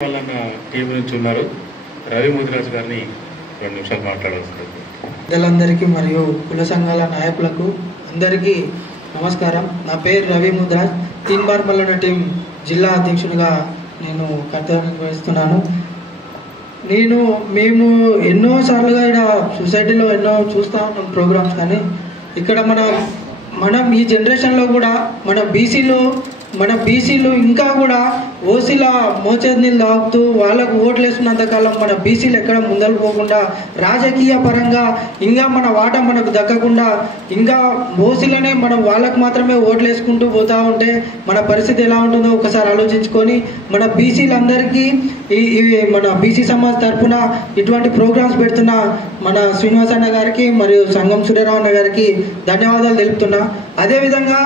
Team నుంచి ఉన్నారు. రవి ముదిరాజు గారిని 2 నిమిషాలు మాట్లాడాల్సింది. పెద్దలందరికీ మరియు కుల సంఘాల నాయకులకు అందరికీ నమస్కారం. నా పేరు రవి ముదిరాజ్. తీన్మార్ మల్లన్న టీం జిల్లా అధ్యక్షుడిగా నేను కర్తవ్యం నిర్వహిస్తున్నాను. మేము ఎన్నోసార్లుగా ఇక్కడ సొసైటీలో ఎన్నో చూస్తూ ఉన్నాం ప్రోగ్రామ్స్, కానీ ఇక్కడ మనం ఈ జనరేషన్లో కూడా మన బీసీలు ఇంకా కూడా ఓసీల మోచేతిని లాగుతూ వాళ్ళకు ఓట్లు వేస్తున్నంత కాలం మన బీసీలు ఎక్కడ ముందలు పోకుండా రాజకీయ పరంగా ఇంకా మన వాటా మనకు దక్కకుండా ఇంకా ఓసీలనే మనం వాళ్ళకు మాత్రమే ఓట్లు వేసుకుంటూ పోతూ ఉంటే మన పరిస్థితి ఎలా ఉంటుందో ఒకసారి ఆలోచించుకొని మన బీసీలందరికీ మన బీసీ సమాజ్ తరఫున ఇటువంటి ప్రోగ్రామ్స్ పెడుతున్న మన శ్రీనివాస్ అన్న గారికి మరియు సంగం సూర్యరావు అన్న గారికి ధన్యవాదాలు తెలుపుతున్నా. అదేవిధంగా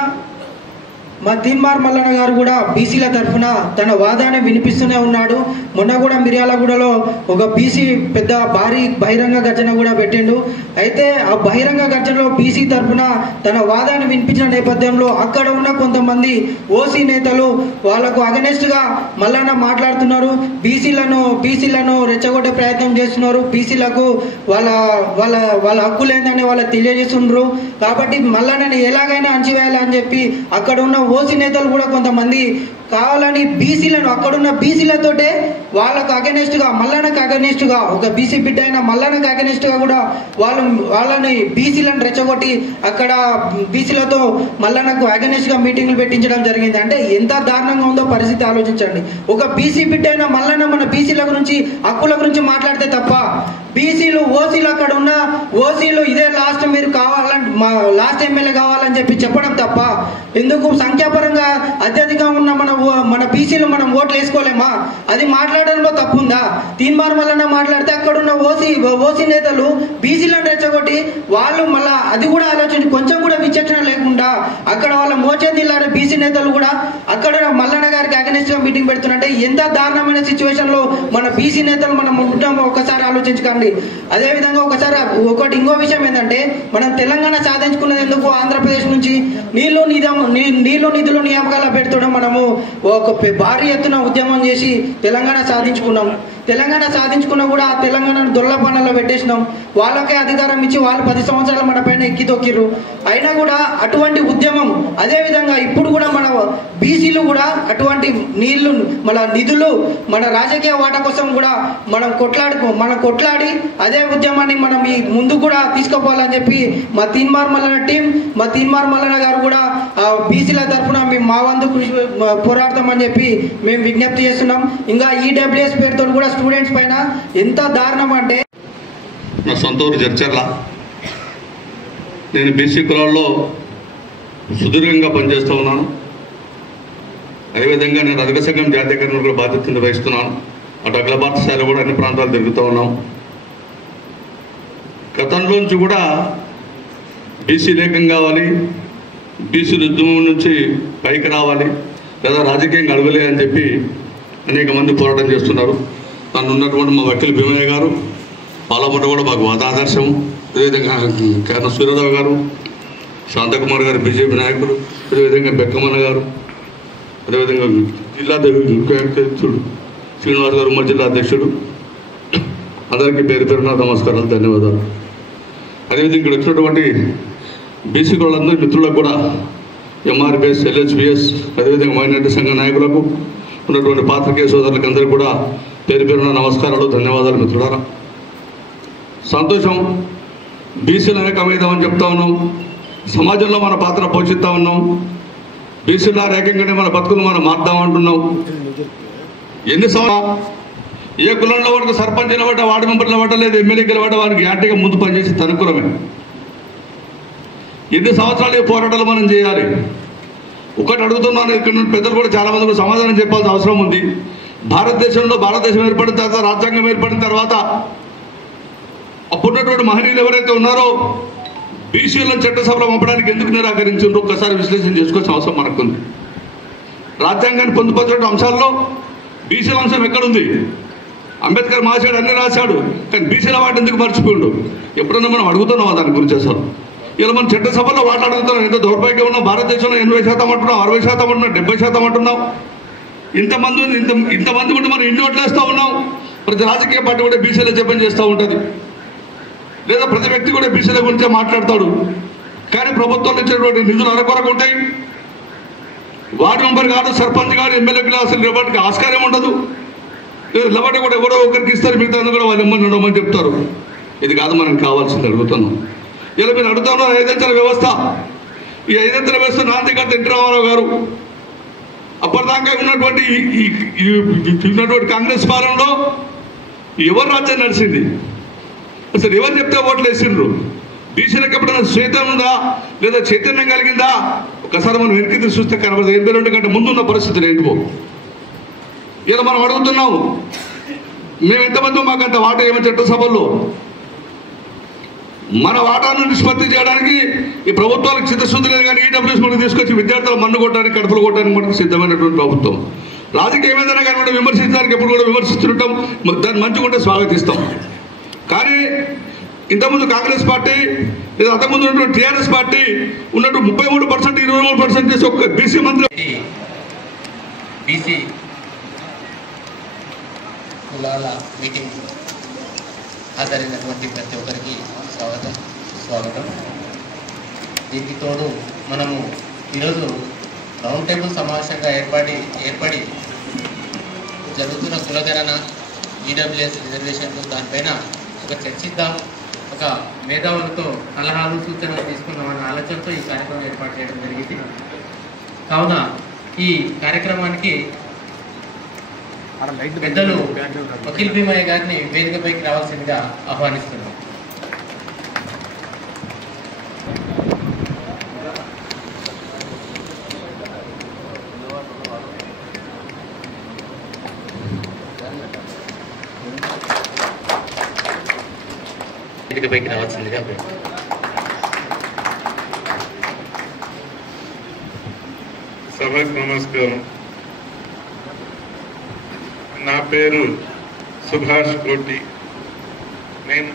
మా తీన్మార్ మల్లన్న గారు కూడా బీసీల తరఫున తన వాదాన్ని వినిపిస్తూనే ఉన్నాడు. మొన్న కూడా మిర్యాలగూడలో ఒక బీసీ పెద్ద భారీ బహిరంగ గర్జన కూడా పెట్టిండు. అయితే ఆ బహిరంగ గర్జనలో బీసీ తరఫున తన వాదాన్ని వినిపించిన నేపథ్యంలో అక్కడ ఉన్న కొంతమంది ఓసీ నేతలు వాళ్లకు అగనెస్ట్గా మల్లన్న మాట్లాడుతున్నారు. బీసీలను రెచ్చగొట్టే ప్రయత్నం చేస్తున్నారు. బీసీలకు వాళ్ళ హక్కులేదని వాళ్ళకి తెలియజేస్తున్నారు. కాబట్టి మల్లన్నని ఎలాగైనా అణచివేయాలని చెప్పి అక్కడ ఉన్న ఓసీ నేతలు కూడా కొంతమంది కావాలని బీసీలను అక్కడున్న బీసీలతోటే వాళ్ళకు అగెనిస్ట్గా మల్లన్నకు అగెనిస్ట్గా ఒక బీసీ బిడ్డ అయిన మల్లన్నకు అగెనిస్ట్గా కూడా వాళ్ళని బీసీలను రెచ్చగొట్టి అక్కడ బీసీలతో మల్లన్నకు అగెనిస్ట్గా మీటింగ్లు పెట్టించడం జరిగింది. అంటే ఎంత దారుణంగా ఉందో పరిస్థితి ఆలోచించండి. ఒక బీసీ బిడ్డ అయిన మల్లన్న మన బీసీల గురించి హక్కుల గురించి మాట్లాడితే తప్ప బీసీలు ఓసీలు అక్కడ ఉన్న ఓసీలు ఇదే లాస్ట్ మీరు కావాలని లాస్ట్ ఎమ్మెల్యే కావాలని చెప్పడం తప్ప ఎందుకు సంఖ్యాపరంగా అత్యధికంగా ఉన్న మన బీసీలు మనం ఓట్లు వేసుకోలేమా? అది మాట్లాడడంలో తప్పుందా? తీన్మార్ మల్లన్న మాట్లాడితే అక్కడున్న ఓసీ నేతలు బీసీలను రెచ్చగొట్టి వాళ్ళు మళ్ళా అది కూడా ఆలోచించి కొంచెం కూడా విచక్షణ లేకుండా అక్కడ వాళ్ళ మోచేతిల్లాడే బీసీ నేతలు కూడా అక్కడ మల్లన్న గారికి అగెనిస్ట్గా మీటింగ్ పెడుతున్నట్టే ఎంత దారుణమైన సిచ్యువేషన్లో మన బీసీ నేతలు మనం ఉంటామో ఒకసారి ఆలోచించుకోండి. అదేవిధంగా ఇంకో విషయం ఏంటంటే మనం తెలంగాణ సాధించుకున్నది ఎందుకు? ఆంధ్రప్రదేశ్ నుంచి నీళ్లు నిధులు నియామకాల పెడుతున్నాం. మనము ఒక భారీ ఎత్తున ఉద్యమం చేసి తెలంగాణ సాధించుకున్నాం. తెలంగాణ సాధించుకున్నా కూడా ఆ తెలంగాణను దొరలపానలో పెట్టేసినాం. వాళ్ళకే అధికారం ఇచ్చి వాళ్ళు 10 సంవత్సరాలు మన పైన ఎక్కి తొక్కిర్రు. అయినా కూడా అటువంటి ఉద్యమం అదేవిధంగా ఇప్పుడు కూడా మన బీసీలు కూడా అటువంటి నిధులు మన రాజకీయ వాటా కోసం కూడా మనం కొట్లాడి అదే ఉద్యమాన్ని మనం ఈ ముందు కూడా తీసుకుపోవాలని చెప్పి మా తీన్మార్ మల్లన్న టీం మా తీన్మార్ మల్లన్న గారు కూడా బీసీల తరఫున మేము మా వంతు కృషి పోరాడతామని చెప్పి మేము విజ్ఞప్తి చేస్తున్నాం. ఇంకా ఈడబ్ల్యూఎస్ పేరుతో కూడా స్టూడెంట్స్ పైన ఎంత దారుణం అంటే, నా సొంత ఊరు జడ్చర్ల. నేను బీసీ కులాల్లో సుదీర్ఘంగా పనిచేస్తూ ఉన్నాను. అదేవిధంగా నేను రజక సంఘం జాతీయకరణ కూడా బాధ్యత నిర్వహిస్తున్నాను. అటు అఖిల భారత స్థాయిలో కూడా అన్ని ప్రాంతాలు తిరుగుతూ ఉన్నాం. గతంలోంచి కూడా బీసీ లేఖం కావాలి, బీసీల ఉద్యమం నుంచి పైకి రావాలి, లేదా రాజకీయంగా అడగలే అని చెప్పి అనేక మంది పోరాటం చేస్తున్నారు. నన్ను ఉన్నటువంటి మా వకీల్ భీమయ్య గారు పాలమూట కూడా మాకు ఆదర్శం. అదేవిధంగా కేరళ సూర్యరావు గారు, శాంతకుమార్ గారు బీజేపీ నాయకులు, అదేవిధంగా బెక్కమన్న గారు, అదేవిధంగా జిల్లా అధ్యక్షుడు శ్రీనివాస్ గారు ఉమ్మడి జిల్లా అధ్యక్షుడు, అందరికీ పేరు పేరున నమస్కారాలు, ధన్యవాదాలు. అదేవిధంగా ఇక్కడ వచ్చినటువంటి బీసీ వాళ్ళందరి మిత్రులకు కూడా ఎంఆర్పిఎస్, ఎల్హెచ్పిఎస్, అదేవిధంగా మైనార్టీ సంఘ నాయకులకు, ఉన్నటువంటి పాత్రికేయ సోదరులకు అందరికీ కూడా పేరు పేరున నమస్కారాలు, ధన్యవాదాలు. మిత్రులారా, సంతోషం. బీసీలు అనేకమైదామని చెప్తా ఉన్నాం, సమాజంలో మన పాత్ర పోషిస్తూ ఉన్నాం. బీసీల ఏకంగానే మన బతుకులు మనం మార్దామంటున్నాం. ఎన్ని సంవత్సరాలు ఏ కులంలో వాడికి సర్పంచ్ నిలబడ్డ, వార్డు మెంబర్ నిలబడ్డ, లేదు ఎమ్మెల్యే నిలబడ్డ, వారికి యాంటీగా ముందు పనిచేసి తనుకురమే. ఎన్ని సంవత్సరాలు ఈ పోరాటాలు మనం చేయాలి? ఒకటి అడుగుతున్నాను, ఇక్కడ నుండి పెద్దలు కూడా చాలా మంది కూడా సమాధానం చెప్పాల్సిన అవసరం ఉంది. భారతదేశం ఏర్పడిన తర్వాత, రాజ్యాంగం ఏర్పడిన తర్వాత అప్పుడున్నటువంటి మహనీయులు ఎవరైతే ఉన్నారో బీసీలను చట్టసభలో పంపడానికి ఎందుకు నిరాకరించారో ఒక్కసారి విశ్లేషణ చేసుకోవాల్సిన అవసరం మనకుంది. రాజ్యాంగాన్ని పొందుపరిచిన అంశాల్లో బీసీల అంశం ఎక్కడుంది? అంబేద్కర్ మహాశయుడు అన్ని రాశాడు, కానీ బీసీల వాటి ఎందుకు మర్చిపోయాడు? ఎప్పుడన్నా మనం అడుగుతున్నావా దాని గురించి? అసలు ఇలా మనం చట్టసభలో వాటి అడుగుతున్నాం. ఎంత దౌర్భాగ్యం ఉన్నాం. భారతదేశంలో 80% అంటున్నాం, 60% అంటున్నాం, 70% అంటున్నాం. ఇంతమంది ఉంటే మనం ఇన్ని ఓట్లు వేస్తూ ఉన్నాం. ప్రతి రాజకీయ పార్టీ కూడా బీసీల జపం చేస్తూ ఉంటుంది, లేదా ప్రతి వ్యక్తి కూడా బీసీల గురించే మాట్లాడతాడు. కానీ ప్రభుత్వం ఇచ్చినటువంటి నిధులు అరకొరకు ఉంటాయి. వార్డు మెంబర్ కాదు, సర్పంచ్ కాదు, ఎమ్మెల్యే అసలు ఇవ్వడానికి ఆస్కారం ఉండదు. లేబట్టి కూడా ఎవరో ఒకరికి ఇస్తారు, మిగతా కూడా వాళ్ళు ఇమ్మని ఉండమని చెప్తారు. ఇది కాదు మనకు కావాల్సింది. అడుగుతున్నాం ఇలా మీరు అడుగుతున్నారు ఐదంచెల వ్యవస్థ. ఈ ఐదంచెల వ్యవస్థ నాంది గారు ఎన్టీ రామారావు గారు అప్పటిదాకా ఉన్నటువంటి కాంగ్రెస్ పాలనలో ఎవరు రాజ్యం నడిచింది? అసలు ఎవరు చెప్తే ఓట్లు వేసిండ్రు? బీసీలకు ఎప్పుడైనా శ్వేతం ఉందా, లేదా చైతన్యం కలిగిందా? ఒకసారి మనం వెనక్కి చూస్తే కనబడదు. 82 కంటే ముందున్న పరిస్థితులు ఏంటివో ఇలా మనం అడుగుతున్నాం. మేము ఎంతమంది మాకంత వాటా ఏమో చట్టసభల్లో మన వాటాను నిష్పత్తి చేయడానికి ఈ ప్రభుత్వాలకు చిత్తశుద్ధి లేదు. కానీ ఈడబ్ల్యూఎస్ మనకు తీసుకొచ్చి విద్యార్థులు మన్ను కొట్టడానికి, కడుపులు కొట్టడానికి మనకు సిద్ధమైనటువంటి ప్రభుత్వం. రాజకీయం ఏదైనా కానీ కూడా విమర్శించడానికి ఎప్పుడు కూడా విమర్శిస్తుంటాం, దాన్ని మంచిగా ఉంటే స్వాగతిస్తాం. కానీ ఇంతకుముందు కాంగ్రెస్ పార్టీ లేదా అంతకుముందు ఉన్నటువంటి టీఆర్ఎస్ పార్టీ ఉన్నట్టు 33%, 23% చేసి ఒక్క బీసీ మంత్రి బీసీ కులాల మీటింగ్ హాజరైనటువంటి ప్రతి ఒక్కరికి స్వాగతం. దీనికి తోడు మనము ఈరోజు రౌండ్ టేబుల్ సమావేశంగా ఏర్పడి జరుగుతున్న కులగణన, ఈడబ్ల్యూఎస్ రిజర్వేషన్లు దానిపైన ఒక చర్చిద్దాం, ఒక మేధావులతో సలహాలు సూచనలు తీసుకుందామన్న ఆలోచనతో ఈ కార్యక్రమం ఏర్పాటు చేయడం జరిగింది. కావున ఈ కార్యక్రమానికి పెద్దలు వకీల్ భీమయ్య గారిని వేదికపైకి రావాల్సిందిగా ఆహ్వానిస్తున్నాం. వేదికపైకి రావాల్సిందిగా సభకు నమస్కారం. నా పేరు సుభాష్ కోటి. నేను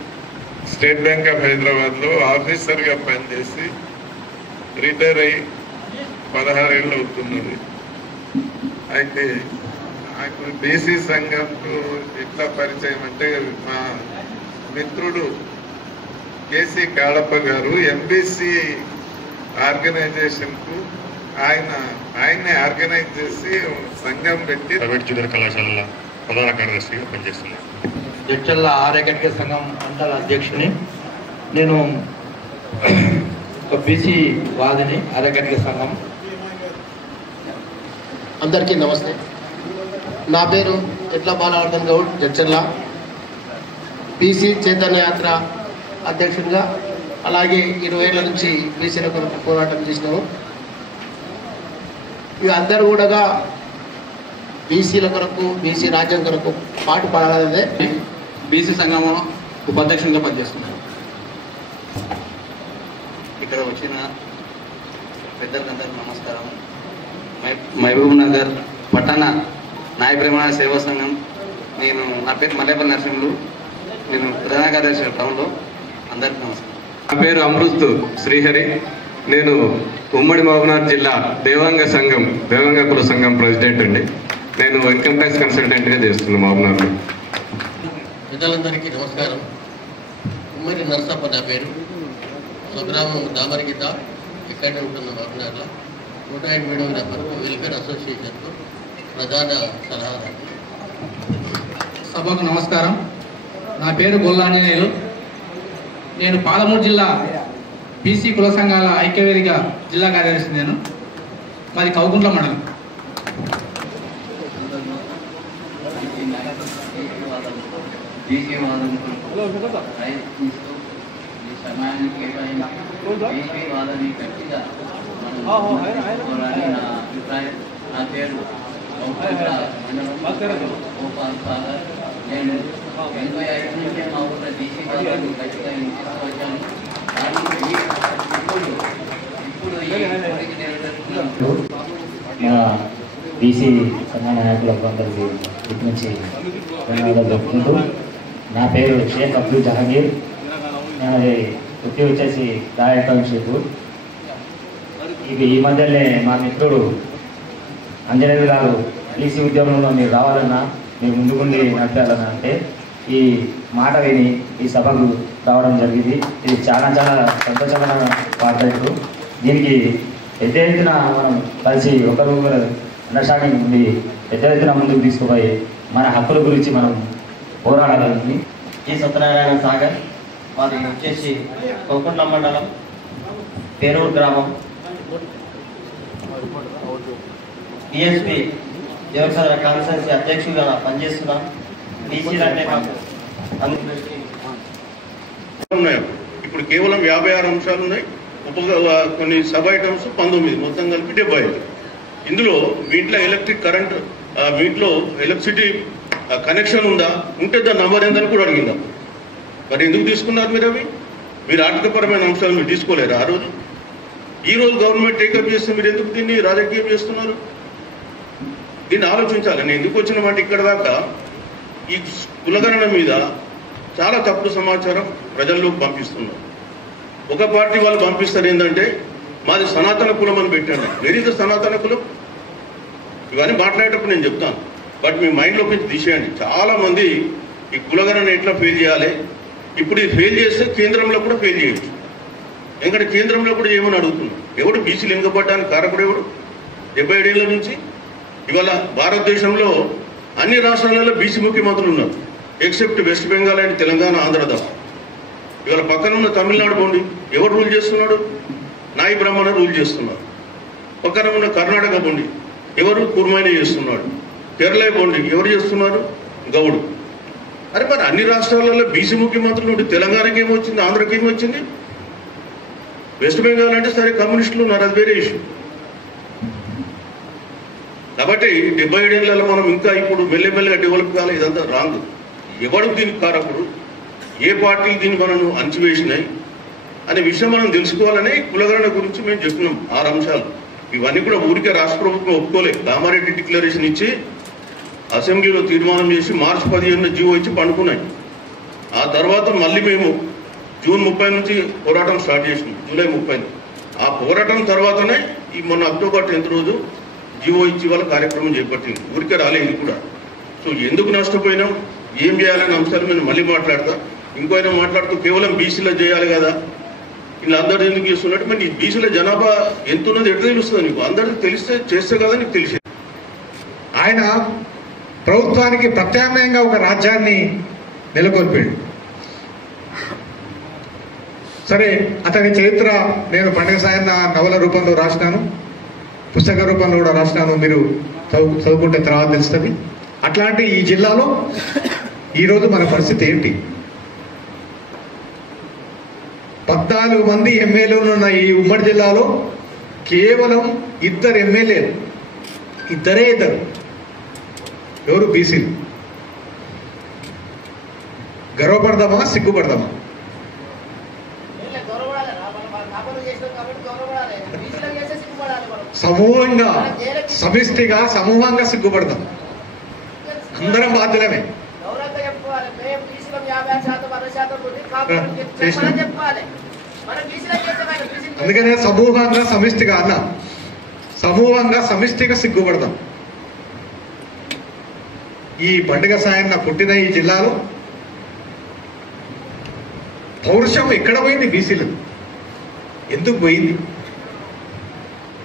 స్టేట్ బ్యాంక్ ఆఫ్ హైదరాబాద్లో ఆఫీసర్గా పనిచేసి రిటైర్ అయ్యి 16 ఏళ్ళు అవుతున్నది. అయితే నాకు బీసీ సంఘంకు ఎట్లా పరిచయం అంటే, మా మిత్రుడు కేసీ కాళప్ప గారు ఎంబీసీ ఆర్గనైజేషన్కు ఆయన్ని ఆర్గనైజ్ చేసి సంఘం పెట్టి ప్రైవేట్ జూనియర్ కళాశాలల ప్రధాన కార్యదర్శిగా పనిచేస్తున్నాను. జడ్చర్ల ఆర్యకటిక సంఘం మండల అధ్యక్షుని. నేను ఒక బీసీ వాదిని, ఆర్యకటిక సంఘం. అందరికీ నమస్తే. నా పేరు ఎట్ల బాలవర్ధన్ గౌడ్, జడ్చర్ల బీసీ చైతన్య యాత్ర అధ్యక్షునిగా, అలాగే 20 ఏళ్ల నుంచి బీసీల కొరకు పోరాటం చేసినాము. ఇక అందరూ కూడా బీసీల కొరకు, బీసీ రాజ్యం కొరకు పాటు పడాలనే బీసీ సంఘం ఉపాధ్యక్షునిగా పనిచేస్తున్నాను. ఇక్కడ వచ్చిన పెద్దలందరికీ నమస్కారం. మహబూబ్ నగర్ పట్టణ నాయ ప్రమాణ సేవా సంఘం. నా పేరు మల్లేపల్లి నరసింహులు, నేను ప్రధాన కార్యదర్శి టౌన్లో. అందరికీ నమస్కారం. నా పేరు అమృత్ శ్రీహరి. నేను ఉమ్మడి మహబూబ్నగర్ జిల్లా దేవాంగ కుల సంఘం ప్రెసిడెంట్ అండి. నేను ఇన్కమ్ ట్యాక్స్ కన్సల్టెంట్గా చేస్తున్నాను మహబూబ్నగర్లో. పెద్దలందరికీ నమస్కారం. ఉమ్మడి నరసప్ప నా పేరు, స్వగ్రామం దామరిగిత, ఇక్కడే ఉంటున్న మహబూబ్నగర్లో. 108 నెంబర్ వెల్ఫేర్ అసోసియేషన్కు ప్రధాన సలహాదారు. సభకు నమస్కారం. నా పేరు గొల్లాంజనేయులు. నేను పాలమూరు జిల్లా బీసీ కుల సంఘాల ఐక్యవేదిక జిల్లా కార్యదర్శి. నేను మాది కౌగుంట్ల మండలం. మా బీసీ సంఘ నాయకులకు అందరికీ ఇటు నుంచి ధన్యవాదాలు చెప్పుకుంటూ, నా పేరు షేక్ అబ్దుల్ జహాంగీర్. నాది వృత్తి వచ్చేసి రాయల్ టౌన్షిప్. ఈ మధ్యనే మా మిత్రుడు అంజనేయులు గారు బీసీ ఉద్యమంలో మీరు రావాలన్నా మీరు ముందుకుండి నడిపాలన్నా అంటే ఈ మాట విని ఈ సభకు రావడం జరిగింది. ఇది చాలా చాలా సంతోషమైన వార్త. ఇప్పుడు దీనికి పెద్ద ఎత్తున మనం కలిసి ఒకరికొకరు అండర్స్టాండింగ్ ఉండి పెద్ద ఎత్తున ముందుకు తీసుకుపోయి మన హక్కుల గురించి మనం పోరాడాలని. జి సత్యనారాయణ సాగర్, మాది వచ్చేసి కోకుండ మండలం పేరూరు గ్రామం. బిఎస్పి దేవసాగర కాన్స్టిట్యున్సీ అధ్యక్షుడిగా పనిచేస్తున్నాం. బీసీలంటే ఉన్నాయి. ఇప్పుడు కేవలం 56 అంశాలు ఉన్నాయి. కొన్ని సబ్ ఐటమ్స్ 19, మొత్తం కలిపి 75. ఇందులో మీ ఇంట్లో ఎలక్ట్రిక్ కరెంట్, మీ ఇంట్లో ఎలక్ట్రిసిటీ కనెక్షన్ ఉందా, ఉంటే దాని నంబర్ ఏందని కూడా అడిగిందా? మరి ఎందుకు తీసుకున్నారు మీరు? అవి మీరు ఆర్థికపరమైన అంశాలు మీరు తీసుకోలేరు ఆ రోజు. ఈ రోజు గవర్నమెంట్ టేకప్ చేస్తే మీరు ఎందుకు దీన్ని రాజకీయం చేస్తున్నారు? దీన్ని ఆలోచించాలి. నేను ఎందుకు వచ్చినామంటే ఇక్కడ దాకా ఈ కులగణన మీద చాలా తప్పుడు సమాచారం ప్రజల్లోకి పంపిస్తున్నారు. ఒక పార్టీ వాళ్ళు పంపిస్తారు ఏంటంటే మాది సనాతన కులం అని పెట్టండి. వెరీ ద సనాతన కులం? ఇవన్నీ మాట్లాడేటప్పుడు నేను చెప్తాను, బట్ మీ మైండ్లోకి తీసేయండి. చాలామంది ఈ కులగణన ఎట్లా ఫెయిల్ చేయాలి, ఇప్పుడు ఇది ఫెయిల్ చేస్తే కేంద్రంలో కూడా ఫెయిల్ చేయొచ్చు. ఎందుకంటే కేంద్రంలో కూడా చేయమని అడుగుతున్నాం. ఎవడు బీసీలు వెనుకబడ్డానికి కారకుడు ఎవడు? 77 ఏళ్ళ నుంచి ఇవాళ భారతదేశంలో అన్ని రాష్ట్రాలలో బీసీ ముఖ్యమంత్రులు ఉన్నారు, except west Bengal and Telangana, Andhra తప్ప. ఇవాళ పక్కన ఉన్న తమిళనాడు పోండి, ఎవరు రూల్ చేస్తున్నాడు? నాయి బ్రాహ్మణ రూల్ చేస్తున్నారు. పక్కన ఉన్న కర్ణాటక పోండి, ఎవరు? కుర్మైనా చేస్తున్నాడు. కేరళ పోండి, ఎవరు చేస్తున్నారు? గౌడు. అరే మరి అన్ని రాష్ట్రాలలో బీసీ ముఖ్యమంత్రులు ఉంటే తెలంగాణకి ఏమొచ్చింది, ఆంధ్రకి ఏమొచ్చింది? వెస్ట్ బెంగాల్ అంటే సరే కమ్యూనిస్టులు ఉన్నారు, అది వేరే ఇష్యూ. కాబట్టి 77 ఏళ్లలో మనం ఇంకా ఇప్పుడు మెల్లమెల్లగా డెవలప్ కావాలి. ఇదంతా రాంగ్. ఎవడు దీనికి కారకుడు, ఏ పార్టీలు దీన్ని మనను అణచివేసినాయి అనే విషయం మనం తెలుసుకోవాలని కులగణన గురించి మేము చెప్తున్నాం. 6 అంశాలు. ఇవన్నీ కూడా ఊరికే రాష్ట్ర ప్రభుత్వం ఒప్పుకోలేదు. కామారెడ్డి డిక్లరేషన్ ఇచ్చి అసెంబ్లీలో తీర్మానం చేసి మార్చి 15 జీవో ఇచ్చి పండుకున్నాయి. ఆ తర్వాత మళ్ళీ మేము జూన్ 30 నుంచి పోరాటం స్టార్ట్ చేసినాం, జూలై 30. ఆ పోరాటం తర్వాతనే ఈ మొన్న అక్టోబర్ 10 రోజు జీవో ఇచ్చి వాళ్ళ కార్యక్రమం చేపట్టింది. ఊరికే రాలేదు ఇది కూడా. సో ఎందుకు నష్టపోయినాం, ఏం చేయాలనే అంశాలు మేము మళ్ళీ మాట్లాడతా. ఇంకోైనా మాట్లాడుతూ కేవలం బీసీలో చేయాలి కదా, ఇలా అందరూ ఎందుకు చేస్తున్నట్టు. మరి బీసీల జనాభా ఎంత ఉన్నది ఎట్లా తెలుస్తుంది నీకు? అందరికీ తెలిస్తే చేస్తే కదా నీకు తెలిసేది. ఆయన ప్రభుత్వానికి ప్రత్యామ్నాయంగా ఒక రాజ్యాన్ని నెలకొల్పాడు. సరే, అతని చరిత్ర నేను పండుగ సాయన్న నవల రూపంలో రాసినాను, పుస్తక రూపంలో కూడా రాసినాను. మీరు చదువుకుంటే తర్వాత తెలుస్తుంది. అట్లాంటి ఈ జిల్లాలో ఈరోజు మన పరిస్థితి ఏంటి? 14 మంది ఎమ్మెల్యేలు ఉన్న ఈ ఉమ్మడి జిల్లాలో కేవలం 2 ఎమ్మెల్యేలు, ఇద్దరు. ఎవరు? బీసీలు. గర్వపడదామా, సిగ్గుపడదామా? సమూహంగా, సమిష్టిగా, సమూహంగా సిగ్గుపడదాం. అందరం బాధ్యులమే. అందుకనే సమూహంగా సమిష్టిగా అన్న, సమూహంగా సమిష్టిగా సిగ్గుపడదాం. ఈ పండుగ సాయన్న పుట్టిన ఈ జిల్లాలో పౌరుషం ఎక్కడ పోయింది? బీసీలు ఎందుకు పోయింది?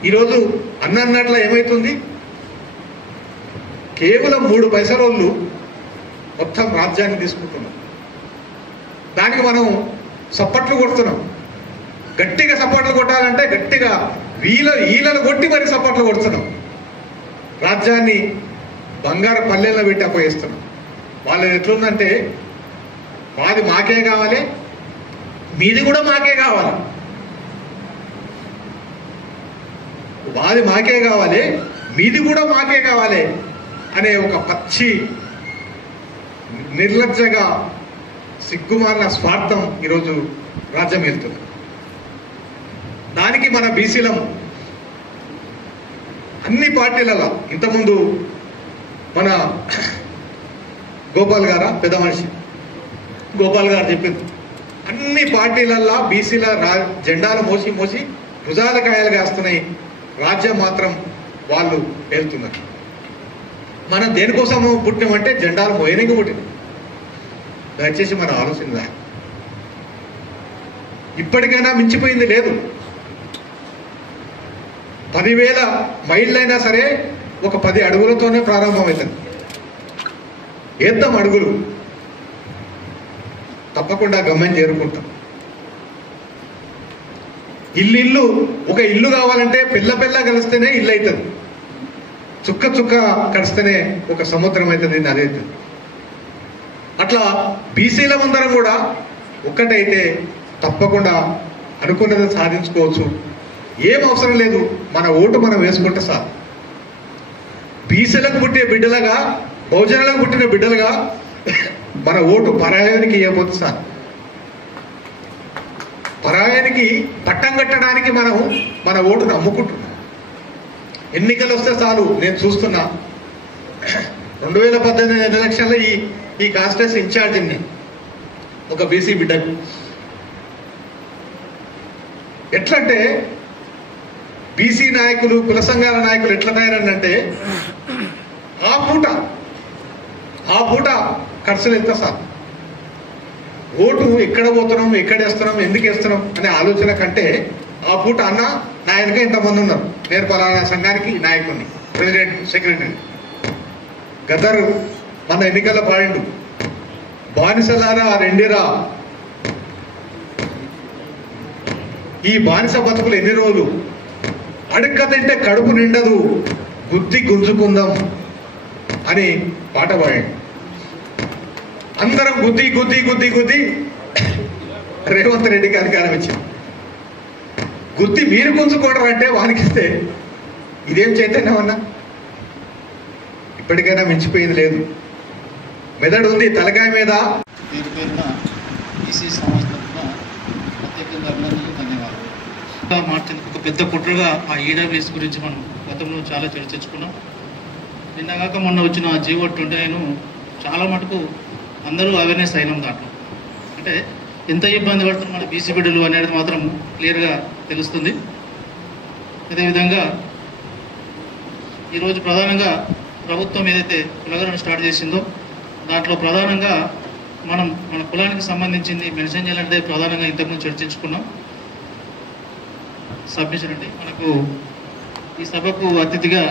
ఈరోజు అన్నట్ల ఏమవుతుంది? కేవలం 3 పైసల వాళ్ళు మొత్తం రాజ్యాన్ని తీసుకుంటున్నాం. దానికి మనం సప్పట్లు కొడుతున్నాం. గట్టిగా సపోర్ట్లు కొట్టాలంటే గట్టిగా ఈలను కొట్టి మరి సపోర్ట్లు కొడుతున్నాం. రాజ్యాన్ని బంగారు పల్లెల్లో పెట్టి అప్పగిస్తున్నాం. వాళ్ళది ఎట్లుందంటే మాది మాకే కావాలి, మీది కూడా మాకే కావాలి. మాది మాకే కావాలి, మీది కూడా మాకే కావాలి అనే ఒక పచ్చి నిర్లజ్జగా సిగ్గుమాలిన స్వార్థం ఈరోజు రాజ్యం వెళ్తుంది. దానికి మన బీసీలం అన్ని పార్టీలలో, ఇంతకుముందు మన గోపాల్ గారా, పెద్ద మనిషి గోపాల్ గారు చెప్పింది, అన్ని పార్టీలల్లో బీసీల జెండాలు మోసి మోసి భుజాల కాయలు కాస్తున్నాయి. రాజ్యం మాత్రం వాళ్ళు వెళ్తున్నారు. మనం దేనికోసం పుట్టినామంటే జెండాలు మోయనికి పుట్టినాం. దయచేసి మన ఆలోచన ఇప్పటికైనా మించిపోయింది లేదు. 10,000 మైళ్ళైనా సరే ఒక 10 అడుగులతోనే ప్రారంభమవుతుంది. వేద్దాం అడుగులు, తప్పకుండా గమ్యం చేరుకుంటాం. ఇల్లు ఒక ఇల్లు కావాలంటే పిల్ల కలిస్తేనే ఇల్లు అవుతుంది, చుక్క కలిస్తేనే ఒక సముద్రం అవుతుంది, నది అవుతుంది. అట్లా బీసీల ముందరం కూడా ఒక్కటైతే తప్పకుండా అనుకున్నది సాధించుకోవచ్చు. ఏం అవసరం లేదు, మన ఓటు మనం వేసుకుంటే సార్. బీసీలకు పుట్టిన బిడ్డలుగా, బహుజనులకు పుట్టిన బిడ్డలుగా మన ఓటు పరాయానికి ఇవ్వబోతుంది సార్. పరాయానికి పట్టం కట్టడానికి మనం మన ఓటును అమ్ముకుంటున్నాం. ఎన్నికలు వస్తే చాలు, నేను చూస్తున్నా 2018 ఎలక్షన్లో ఈ కాన్స్టిట్యూన్సీ ఇన్ఛార్జిని ఒక బీసీ బిడ్డకు ఎట్లంటే బీసీ నాయకులు, కుల సంఘాల నాయకులు ఎట్లా తయారంటే ఆ పూట ఖర్చులు ఎంత సార్. ఓటు ఎక్కడ పోతున్నాం, ఎక్కడ వేస్తున్నాం, ఎందుకు వేస్తున్నాం అనే ఆలోచన కంటే ఆ పూట అన్న నా వెనక ఇంతమంది ఉన్నారు, నేను పలానా సంఘానికి నాయకుడిని, ప్రెసిడెంట్, సెక్రటరీ. గదర్ మన ఎన్నికల్లో పాడిండు, బానిసలారా రెండిరా, ఈ బానిస బతుకులు ఎన్ని రోజులు, అడుక్క తింటే కడుపు నిండదు, గుద్ది గుంజుకుందాం అని పాట పాడాడు. అందరం గుద్ది గుద్ది గుద్ది గుద్ది రేవంత్ రెడ్డికి అధికారం ఇచ్చింది. గుద్ది మీరు గుంజుకోవడం అంటే వానికిస్తే ఇదేం చైతన్యం అన్నా? ఇప్పటికైనా మించిపోయింది లేదు. మెదడు ఉంది తలకాయ మీద. పేరు పేరున బీసీ సమాజ్ తరఫున ప్రత్యేకంగా అభినందనలు, ధన్యవాదాలు. మార్చేందుకు ఒక పెద్ద కుట్రగా ఆ ఈడబ్ల్యూఎస్ గురించి మనం గతంలో చాలా చర్చించుకున్నాం. నిన్నగాక మొన్న వచ్చిన జీవో 29 చాలా మటుకు అందరూ అవేర్నెస్ అయినాం. దాంట్లో అంటే ఎంత ఇబ్బంది పడుతుంది మన బీసీ బిడ్డలు అనేది మాత్రం క్లియర్గా తెలుస్తుంది. అదేవిధంగా ఈరోజు ప్రధానంగా ప్రభుత్వం ఏదైతే కులగణన స్టార్ట్ చేసిందో దాంట్లో ప్రధానంగా మన కులానికి సంబంధించింది మెన్షన్ చేయాలంటే ప్రధానంగా ఇంతకుముందు చర్చించుకున్నాం. సబ్మిషన్ అండి, మనకు ఈ సభకు అతిథిగా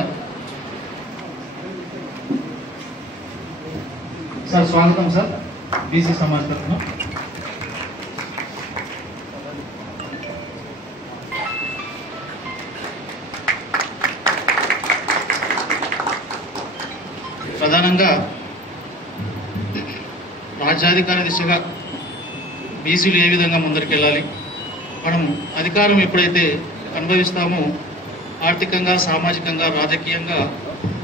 సార్ స్వాగతం సార్ బీసీ సమాజ్ తరఫున. ప్రధానంగా రాజ్యాధికార దిశగా బీసీలు ఏ విధంగా ముందరికెళ్ళాలి, మనం అధికారం ఎప్పుడైతే అనుభవిస్తామో ఆర్థికంగా, సామాజికంగా, రాజకీయంగా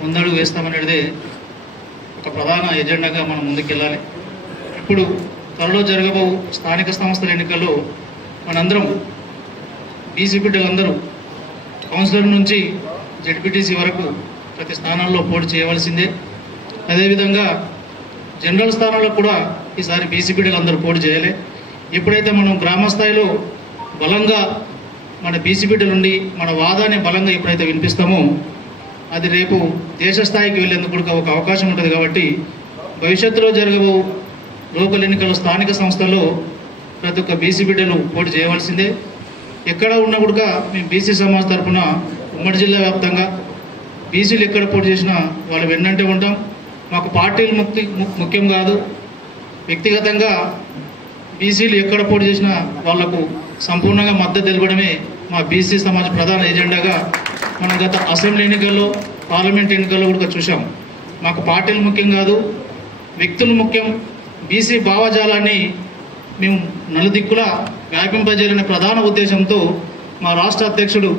ముందడుగు వేస్తామనేదే ఒక ప్రధాన ఎజెండాగా మనం ముందుకెళ్ళాలి. ఇప్పుడు త్వరలో జరగబో స్థానిక సంస్థల ఎన్నికల్లో మనందరం బీసీ బిడ్డలందరూ కౌన్సిలర్ నుంచి జెడ్పీటీసీ వరకు ప్రతి స్థానాల్లో పోటీ చేయవలసిందే. అదేవిధంగా జనరల్ స్థానాల్లో కూడా ఈసారి బీసీ బిడ్డలందరూ పోటీ చేయాలి. ఎప్పుడైతే మనం గ్రామ స్థాయిలో బలంగా మన బీసీ బిడ్డలుండి మన వాదాన్ని బలంగా ఎప్పుడైతే వినిపిస్తామో అది రేపు దేశ స్థాయికి వెళ్ళేందుకు కూడా ఒక అవకాశం ఉంటుంది. కాబట్టి భవిష్యత్తులో జరగబో లోకల్ ఎన్నికలు స్థానిక సంస్థల్లో ప్రతి ఒక్క బీసీ బిడ్డలు పోటీ చేయవలసిందే. ఎక్కడ ఉన్నా కూడా మేము బీసీ సమాజ్ తరఫున ఉమ్మడి జిల్లా వ్యాప్తంగా బీసీలు ఎక్కడ పోటీ చేసినా వాళ్ళు వెన్నంటే ఉంటాం. మాకు పార్టీలు ముఖ్యం కాదు, వ్యక్తిగతంగా బీసీలు ఎక్కడ పోటీ చేసినా వాళ్లకు సంపూర్ణంగా మద్దతు తెలపడమే మా బీసీ సమాజ్ ప్రధాన ఎజెండాగా మనం గత అసెంబ్లీ ఎన్నికల్లో, పార్లమెంట్ ఎన్నికల్లో కూడా చూసాం. మాకు పార్టీలు ముఖ్యం కాదు, వ్యక్తులు ముఖ్యం. బీసీ భావజాలాన్ని మేము నలుదిక్కులా వ్యాపింపజేయాలనే ప్రధాన ఉద్దేశంతో మా రాష్ట్ర అధ్యక్షుడు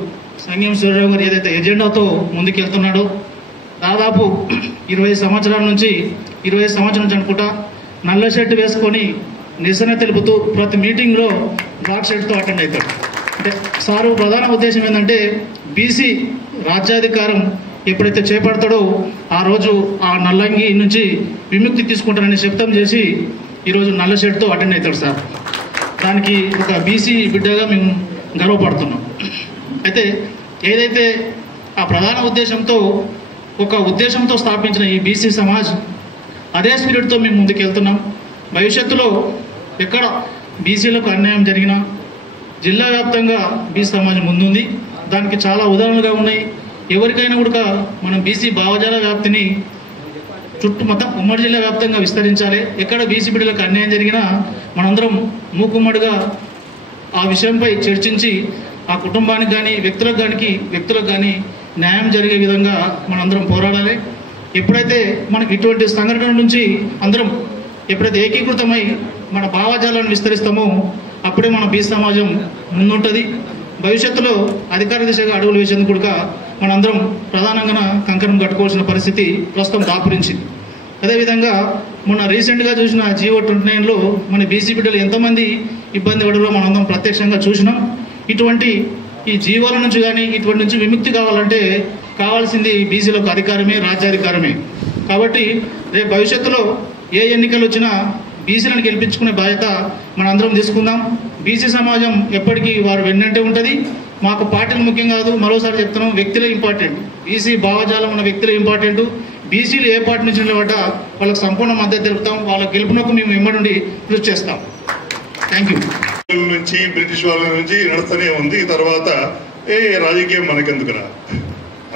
సంగం సూర్యరావు గారు ఏదైతే ఎజెండాతో ముందుకెళ్తున్నాడో దాదాపు 20 సంవత్సరాల నుంచి అనుకుంటా నల్ల షర్ట్ వేసుకొని నిరసన తెలుపుతూ ప్రతి మీటింగ్లో బ్లాక్ షర్ట్తో అటెండ్ అవుతాడు. అంటే సారు ప్రధాన ఉద్దేశం ఏంటంటే బీసీ రాజ్యాధికారం ఎప్పుడైతే చేపడతాడో ఆ రోజు ఆ నల్లంగి నుంచి విముక్తి తీసుకుంటానని శబ్దం చేసి ఈరోజు నల్ల షర్ట్తో అటెండ్ అవుతాడు సార్. దానికి ఒక బీసీ బిడ్డగా మేము గర్వపడుతున్నాం. అయితే ఏదైతే ఆ ప్రధాన ఉద్దేశంతో ఒక ఉద్దేశంతో స్థాపించిన ఈ బీసీ సమాజ్ అదే స్పిరిట్తో మేము ముందుకు వెళ్తున్నాం. భవిష్యత్తులో ఎక్కడ బీసీలకు అన్యాయం జరిగినా జిల్లా వ్యాప్తంగా బీసీ సమాజం ముందుంది. దానికి చాలా ఉదాహరణలుగా ఉన్నాయి. ఎవరికైనా కూడా మనం బీసీ భావజాల వ్యాప్తిని మొత్తం ఉమ్మడి జిల్లా వ్యాప్తంగా విస్తరించాలి. ఎక్కడ బీసీ బిడ్డలకు అన్యాయం జరిగినా మనందరం మూకుమ్మడిగా ఆ విషయంపై చర్చించి ఆ కుటుంబానికి కానీ వ్యక్తులకు కానీ న్యాయం జరిగే విధంగా మనందరం పోరాడాలి. ఎప్పుడైతే మనకి ఇటువంటి సంఘటన నుంచి అందరం ఎప్పుడైతే ఏకీకృతమై మన భావజాలను విస్తరిస్తామో అప్పుడే మన బీసీ సమాజం ముందుంటుంది. భవిష్యత్తులో అధికార దిశగా అడుగులు వేసేందుకు కూడా మనందరం ప్రధానంగా కంకణం కట్టుకోవాల్సిన పరిస్థితి ప్రస్తుతం దాపురించింది. అదేవిధంగా మొన్న రీసెంట్గా చూసిన జీవో 29లో మన బీసీ బిడ్డలు ఎంతమంది ఇబ్బంది పడరో మనందరం ప్రత్యక్షంగా చూసినాం. ఇటువంటి ఈ జీవోల నుంచి కానీ ఇటువంటి నుంచి విముక్తి కావాలంటే కావాల్సింది బీసీలకు అధికారమే, రాజ్యాధికారమే. కాబట్టి రేపు భవిష్యత్తులో ఏ ఎన్నికలు వచ్చినా బీసీలను గెలిపించుకునే బాధ్యత మనందరం తీసుకుందాం. బీసీ సమాజం ఎప్పటికీ వారు వెన్నంటే ఉంటుంది. మాకు పార్టీలు ముఖ్యం కాదు, మరోసారి చెప్తున్నాం, వ్యక్తులే ఇంపార్టెంట్. బీసీ భావజాలం ఉన్న వ్యక్తులే ఇంపార్టెంట్. బీసీలు ఏ పార్టీ నుంచి నిలబడ్డా వాళ్ళకి సంపూర్ణ మద్దతు తెలుపుతాం. వాళ్ళ గెలుపునకు మేము వెంబడి కృషి చేస్తాం. Thank you. నుంచి బ్రిటిష్ వాళ్ళ నుంచి నడుస్తూనే ఉంది. తర్వాత రాజకీయం మనకెందుకురా,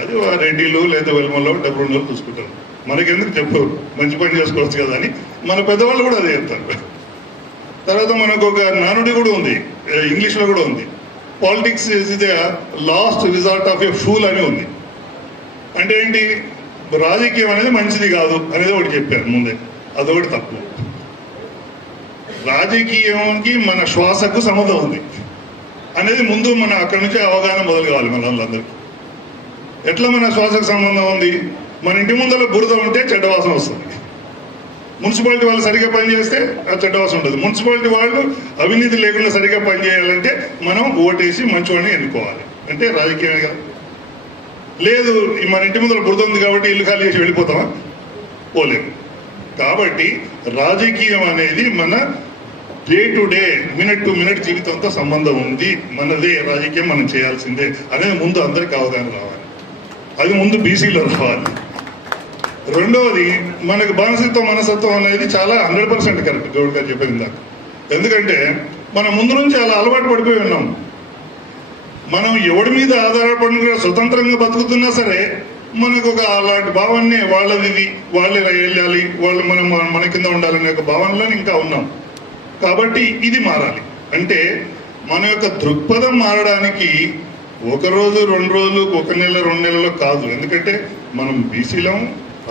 అది రెడ్డిలు లేదా వెల్మల్లో డబ్బులు చూసుకుంటారు, మనకెందుకు చెప్పరు, మంచి పని చేసుకోవచ్చు కదా అని మన పెద్దవాళ్ళు కూడా అదే చెప్తారు. తర్వాత మనకు ఒక నానుడి కూడా ఉంది, ఇంగ్లీష్లో కూడా ఉంది, politics is the last resort of a fool అని ఉంది. అంటే ఏంటి, రాజకీయం అనేది మంచిది కాదు అనేది ఒకటి చెప్పారు ముందే, అదొకటి తప్పు. రాజకీయానికి మన శ్వాసకు సంబంధం ఉంది అనేది ముందు మన అక్కడి నుంచి అవగాహన మొదలు కావాలి మన వాళ్ళందరికీ. ఎట్లా మన శ్వాసకు సంబంధం ఉంది, మన ఇంటి ముందర బురద ఉంటే చెడ్డవాసన వస్తుంది. మున్సిపాలిటీ వాళ్ళు సరిగ్గా పనిచేస్తే ఆ చెడ్డవాసన ఉంటుంది. మున్సిపాలిటీ వాళ్ళు అవినీతి లేకుండా సరిగ్గా పనిచేయాలంటే మనం ఓటేసి మంచివాడిని ఎన్నుకోవాలి. అంటే రాజకీయమే కదా. లేదు మన ఇంటి ముందర బురద ఉంది కాబట్టి ఇల్లు ఖాళీ చేసి వెళ్ళిపోతామా, పోలేము. కాబట్టి రాజకీయం అనేది మన day to day, minute to minute జీవితంతో సంబంధం ఉంది. మనదే రాజకీయం, మనం చేయాల్సిందే అనేది ముందు అందరికీ అవగాహన రావాలి. అది ముందు బీసీలో రావాలి. రెండవది, మనకు బానిసత్వం మనస్తత్వం అనేది చాలా 100% కరెక్ట్ గౌడ్ గారు చెప్పేది ఇందాక. ఎందుకంటే మనం ముందు నుంచి అలా అలవాటు పడిపోయి ఉన్నాం. మనం ఎవడి మీద ఆధారపడి స్వతంత్రంగా బతుకుతున్నా సరే మనకు ఒక అలాంటి భావాన్ని వాళ్ళది వాళ్ళే వెళ్ళాలి, వాళ్ళు మనం మన కింద ఉండాలనే ఒక భావనలో ఇంకా ఉన్నాం. కాబట్టి ఇది మారాలి. అంటే మన యొక్క దృక్పథం మారడానికి 1 రోజు 2 రోజులు, 1 నెల 2 నెలల్లో కాదు. ఎందుకంటే మనం బీసీలం,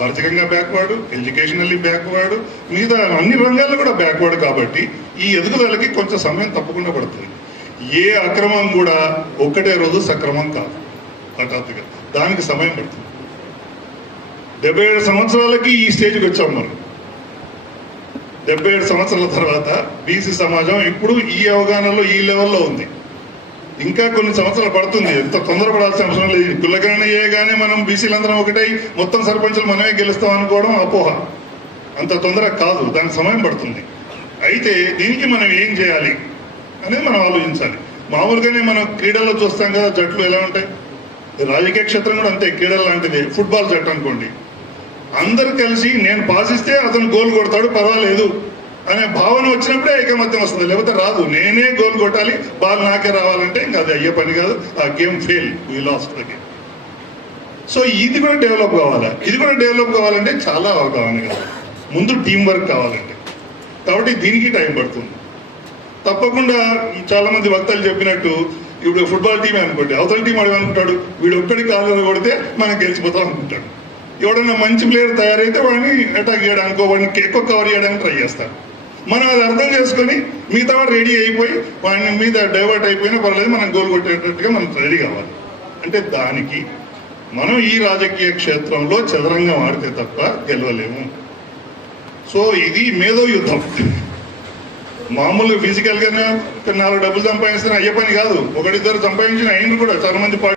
ఆర్థికంగా బ్యాక్వర్డ్, ఎడ్యుకేషనల్లీ బ్యాక్వర్డ్, మిగతా అన్ని రంగాల్లో కూడా బ్యాక్వర్డ్. కాబట్టి ఈ ఎదుగుదలకి కొంచెం సమయం తప్పకుండా పడుతుంది. ఏ అక్రమం కూడా ఒక్కటే రోజు సక్రమం కాదు, హఠాత్తుగా దానికి సమయం పడుతుంది. 77 సంవత్సరాలకి ఈ స్టేజ్కి వచ్చాం మనం. 77 సంవత్సరాల తర్వాత బీసీ సమాజం ఇప్పుడు ఈ అవగాహనలో ఈ లెవెల్లో ఉంది. ఇంకా కొన్ని సంవత్సరాలు పడుతుంది, ఎంత తొందరపడాల్సిన అవసరం లేదు. కులగణన చేయగానే మనం బీసీలందరం ఒకటై మొత్తం సర్పంచులు మనమే గెలుస్తాం అనుకోవడం అపోహ. అంత తొందరగా కాదు, దానికి సమయం పడుతుంది. అయితే దీనికి మనం ఏం చేయాలి అనేది మనం ఆలోచించాలి. మామూలుగానే మనం క్రీడల్లో చూస్తాం కదా, జట్లు ఎలా ఉంటాయి. రాజకీయ క్షేత్రం కూడా అంతే, క్రీడలు లాంటిది. ఫుట్బాల్ జట్టు అనుకోండి, అందరు కలిసి నేను పాసిస్తే అతను గోల్ కొడతాడు పర్వాలేదు అనే భావన వచ్చినప్పుడే ఐకమత్యం వస్తుంది, లేకపోతే రాదు. నేనే గోల్ కొట్టాలి, బాల్ నాకే రావాలంటే ఇంకా అది అయ్యే పని కాదు. ఆ game fail, we last the game. So ఇది కూడా డెవలప్ కావాలి. ఇది కూడా డెవలప్ కావాలంటే చాలా అవగాహన కావాలి, ముందు టీం వర్క్ కావాలంటే. కాబట్టి దీనికి టైం పడుతుంది తప్పకుండా. చాలా మంది వక్తలు చెప్పినట్టు ఇప్పుడు ఫుట్బాల్ టీమే అనుకోండి, అవతల టీం వాడు అనుకుంటాడు వీడు ఒక్కడి కాళ్ళు కొడితే మనం గెలిచిపోతాం అనుకుంటాడు. ఎవడన్నా మంచి ప్లేయర్ తయారైతే వాడిని అటాక్ చేయడానికి, వాడిని ఎక్కువ కవర్ చేయడానికి ట్రై చేస్తారు. మనం అది అర్థం చేసుకొని మిగతా వాడు రెడీ అయిపోయి వాడిని మీద డైవర్ట్ అయిపోయినా పర్లేదు, మనం గోల్ కొట్టేటట్టుగా మనం రెడీ కావాలి. అంటే దానికి మనం ఈ రాజకీయ క్షేత్రంలో చదరంగం ఆడితే తప్ప గెలవలేము. సో ఇది మేధో యుద్ధం. మామూలు ఫిజికల్ గానే 4 డబ్బులు సంపాదిస్తే అయ్యే పని కాదు. 1-2 సంపాదించిన అయిన కూడా చాలా మంది